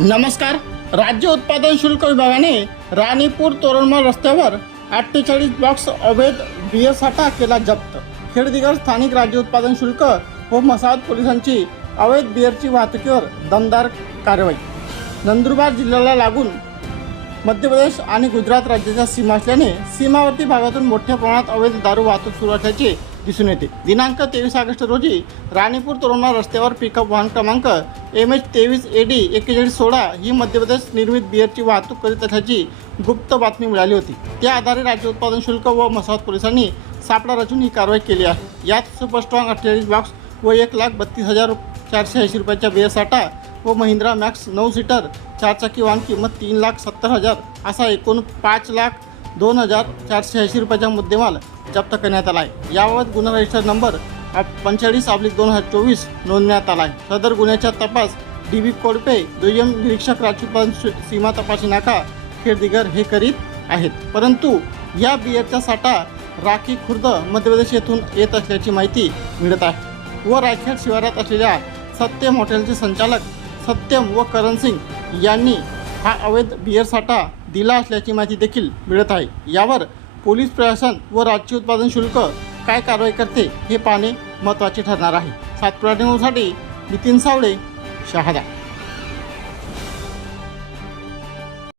नमस्कार. राज्य उत्पादन शुल्क विभागाने राणीपूर तोरणमाळ रस्त्यावर अठ्ठेचाळीस बॉक्स अवैध बियर साठा केला जप्त. खेडदिगर स्थानिक राज्य उत्पादन शुल्क व मसाद पोलिसांची अवैध बियरची वाहतुकीवर दमदार कारवाई. नंदुरबार जिल्ह्याला लागून मध्य प्रदेश आणि गुजरात राज्याच्या सीमा असल्याने सीमावर्ती भागातून मोठ्या प्रमाणात अवैध दारू वाहतूक सुरू असल्याचे दिसून येते. दिनांक तेवीस ऑगस्ट रोजी राणीपूर तोरणा रस्त्यावर पिकअप वाहन क्रमांक एम एच तेवीस ए डी एक्केचाळीस सोळा ही मध्य प्रदेश निर्मित बिअरची वाहतूक करीत असल्याची गुप्त बातमी मिळाली होती. त्या आधारे राज्य उत्पादन शुल्क व मसाद पोलिसांनी सापळा रचून ही कारवाई केली आहे. यात सुपर स्ट्रॉंग अठ्ठेचाळीस बॉक्स व एक लाख बत्तीस हजार चारशे ऐंशी रुपयाच्या बिअर साठा व महिंद्रा मॅक्स नऊ सीटर चारचाकी वाहन किंमत तीन लाख सत्तर हजार असा एकूण पाच लाख दोन हजार चारशे ऐंशी रुपयाचा मुद्देमाल जप्त करण्यात आला आहे याबाबत गुन्हा रजिस्टर नंबर पंचेचाळीस अब्लिक दोन हजार चोवीस नोंदण्यात आला आहे सदर गुन्ह्याचा तपास डी बी कोडपे दुय्यम निरीक्षक राज्योत्पादन सीमा तपासी नाका खेडदिगर हे करीत आहेत. परंतु या बियरचा साठा राखी खुर्द मध्य प्रदेश येथून येत असल्याची माहिती मिळत आहे व रायखेड शिवारात असलेल्या सत्यम हॉटेलचे संचालक सत्यम व करण सिंग यांनी हा अवैध बियर साठा दिला असल्याची माहिती देखील मिळत आहे. यावर पोलीस प्रशासन व राज्य उत्पादन शुल्क काय कारवाई करते हे पाहणे महत्त्वाचे ठरणार आहे. सातपुरा न्यूजसाठी नितीन सावळे शहादा.